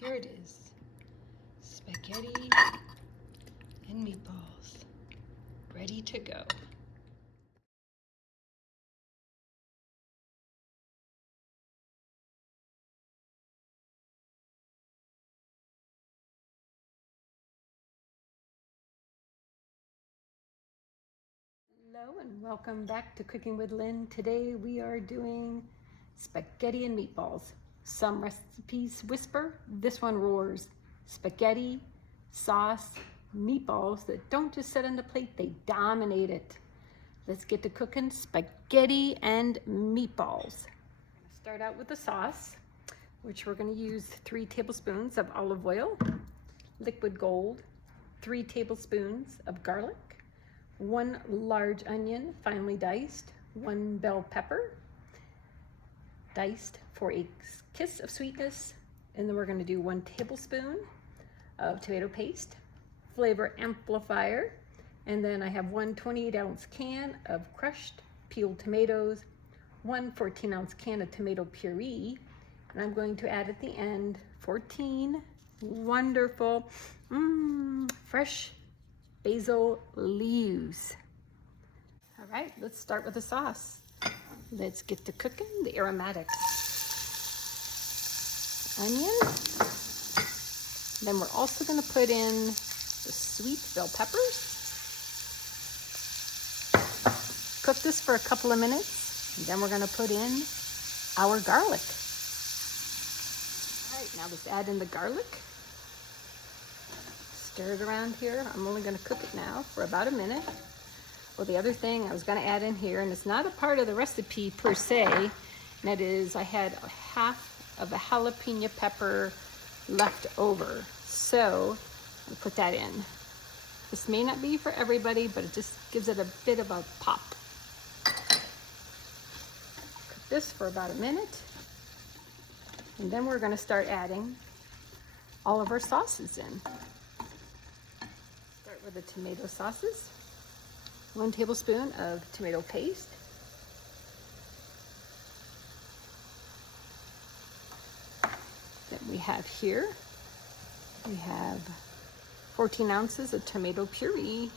Here it is. Spaghetti and meatballs. Ready to go. Hello and welcome back to Cooking with Lynn. Today we are doing spaghetti and meatballs. Some recipes whisper, this one roars. Spaghetti, sauce, meatballs that don't just sit on the plate, they dominate it. Let's get to cooking spaghetti and meatballs. Start out with the sauce, which we're going to use 3 tablespoons of olive oil, liquid gold, 3 tablespoons of garlic, 1 large onion, finely diced, 1 bell pepper, diced for a kiss of sweetness, and then we're going to do 1 tablespoon of tomato paste, flavor amplifier, and then I have 1 28-ounce can of crushed peeled tomatoes, 1 14-ounce can of tomato puree, and I'm going to add at the end 14 wonderful, fresh basil leaves. All right, let's start with the sauce. Let's get to cooking the aromatics. Onion. Then we're also going to put in the sweet bell peppers. Cook this for a couple of minutes. And then we're going to put in our garlic. All right, now let's add in the garlic. Stir it around here. I'm only going to cook it now for about a minute. Well, the other thing I was going to add in here, and it's not a part of the recipe per se, and that is I had half of a jalapeno pepper left over. So I'll put that in. This may not be for everybody, but it just gives it a bit of a pop. Cook this for about a minute. And then we're going to start adding all of our sauces in. Start with the tomato sauces. 1 tablespoon of tomato paste. That we have here. We have 14 ounces of tomato puree.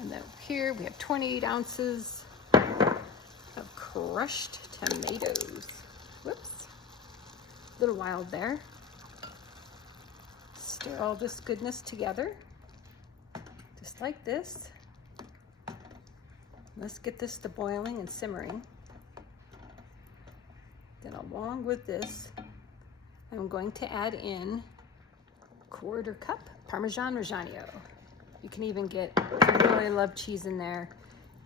And then here we have 28 ounces of crushed tomatoes. Whoops, a little wild there. Stir all this goodness together, just like this. Let's get this to boiling and simmering. Then along with this, I'm going to add in 1/4 cup Parmesan Reggiano. You can even get, if you really love cheese in there,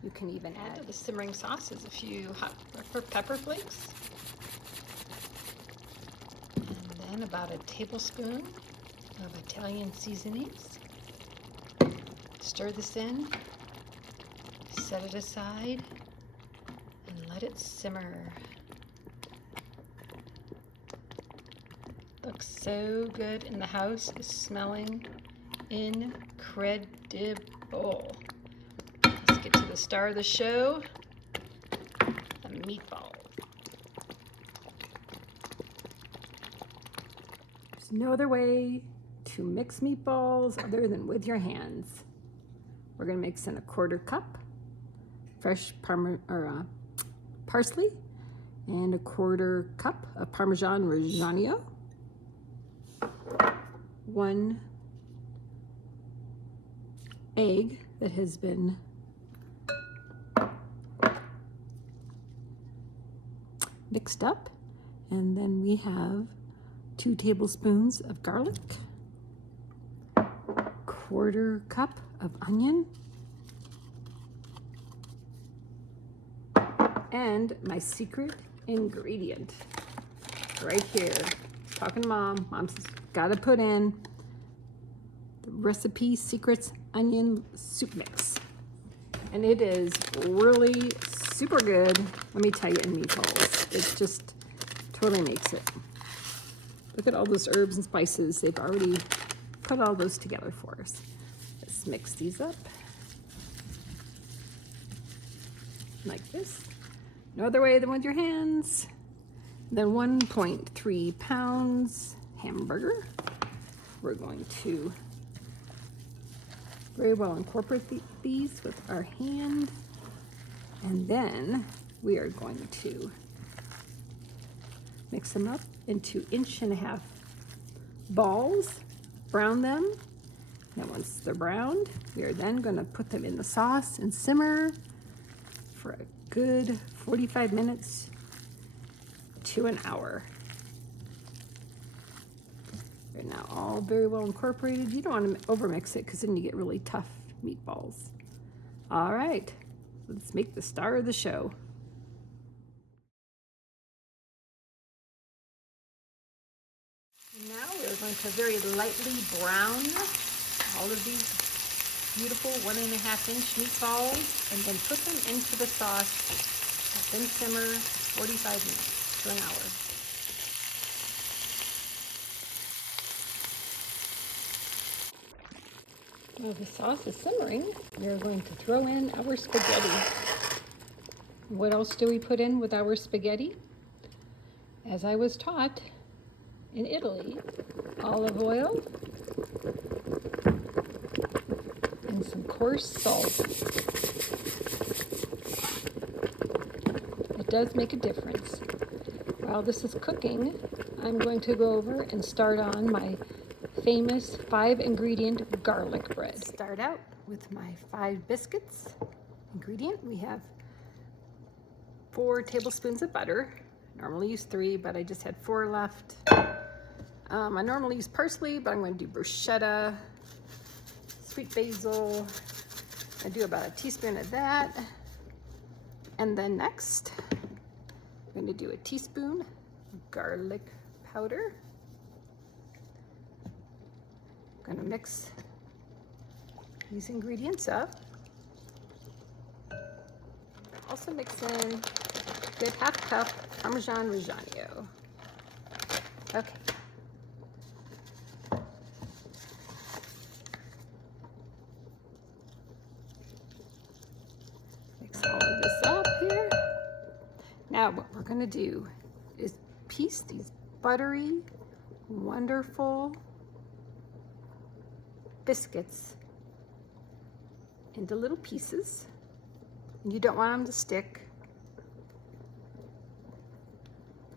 you can even add to the simmering sauces a few hot pepper flakes. And then about a tablespoon of Italian seasonings. Stir this in, set it aside, and let it simmer. Looks so good, and the house is smelling incredible. Let's get to the star of the show, the meatball. There's no other way to mix meatballs other than with your hands. We're going to mix in a 1/4 cup fresh parsley and a 1/4 cup of Parmesan Reggiano, 1 egg that has been mixed up, and then we have 2 tablespoons of garlic, 1/4 cup of onion, and my secret ingredient right here. Talking to mom's gotta put in the recipe secrets onion soup mix, and it is really super good. Let me tell you, in meatballs, it just totally makes it. Look at all those herbs and spices. They've already put all those together for us. Let's mix these up like this. No other way than with your hands. Then 1.3 pounds hamburger. We're going to very well incorporate these with our hand. And then we are going to mix them up into 1.5-inch balls, brown them. And once they're browned, we are then going to put them in the sauce and simmer for a good 45 minutes to an hour. They're now all very well incorporated. You don't want to overmix it because then you get really tough meatballs. All right, let's make the star of the show. Now we're going to very lightly brown all of these beautiful 1.5-inch meatballs and then put them into the sauce and then simmer 45 minutes to an hour. While the sauce is simmering, we're going to throw in our spaghetti. What else do we put in with our spaghetti? As I was taught in Italy, olive oil and some coarse salt. It does make a difference. While this is cooking, I'm going to go over and start on my famous 5-ingredient garlic bread. Start out with my 5 biscuits. Ingredient, we have 4 tablespoons of butter. I normally use 3, but I just had 4 left. I normally use parsley, but I'm going to do bruschetta, sweet basil. I do about a teaspoon of that. And then next, I'm going to do a teaspoon of garlic powder. I'm going to mix these ingredients up. Also mix in a good 1/2 cup Parmesan Reggiano. Okay. Mix all of this up here. Now what we're going to do is piece these buttery, wonderful biscuits into little pieces. You don't want them to stick.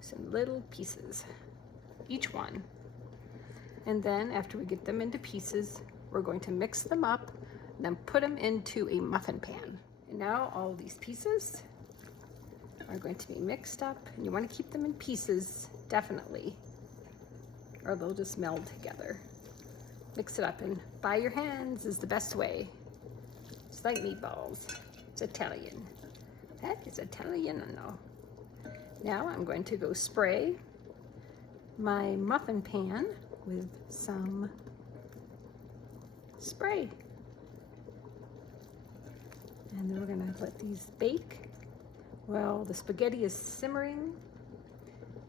Some little pieces, each one. And then after we get them into pieces, we're going to mix them up and then put them into a muffin pan. And now all these pieces are going to be mixed up, and you want to keep them in pieces, definitely, or they'll just meld together. Mix it up, and by your hands is the best way. It's like meatballs. It's Italian. That is Italiano. Now I'm going to go spray my muffin pan with some spray. And then we're going to let these bake. Well, the spaghetti is simmering,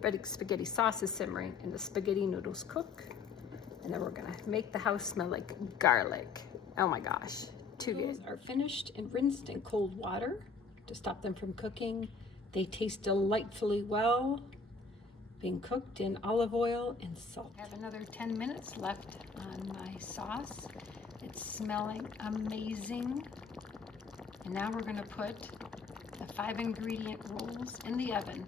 but spaghetti sauce is simmering, and the spaghetti noodles cook. And then we're gonna make the house smell like garlic. Oh my gosh, too good. Those are finished and rinsed in cold water to stop them from cooking. They taste delightfully well, being cooked in olive oil and salt. I have another 10 minutes left on my sauce. It's smelling amazing. And now we're gonna put the 5-ingredient rolls in the oven.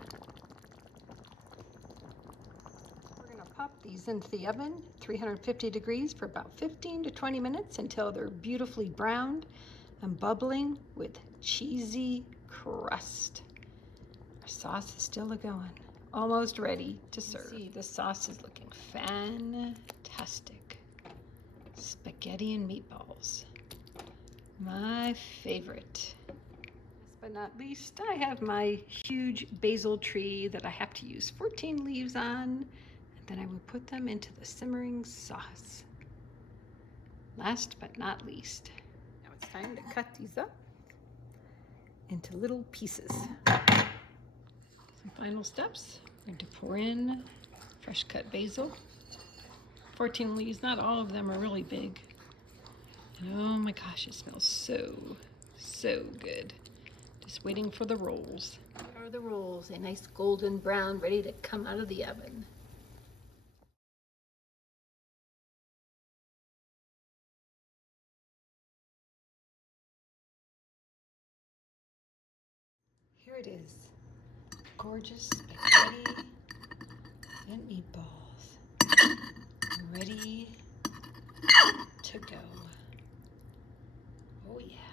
Pop these into the oven, 350 degrees for about 15 to 20 minutes until they're beautifully browned and bubbling with cheesy crust. Our sauce is still going, almost ready to serve. See, the sauce is looking fantastic. Spaghetti and meatballs, my favorite. Last but not least, I have my huge basil tree that I have to use 14 leaves on. Then I will put them into the simmering sauce. Last but not least, now it's time to cut these up into little pieces. Some final steps. I'm going to pour in fresh cut basil. 14 leaves, not all of them are really big. And oh my gosh, it smells so good. Just waiting for the rolls. There are the rolls, a nice golden brown, ready to come out of the oven. Here it is, gorgeous spaghetti and meatballs, ready to go. Oh yeah.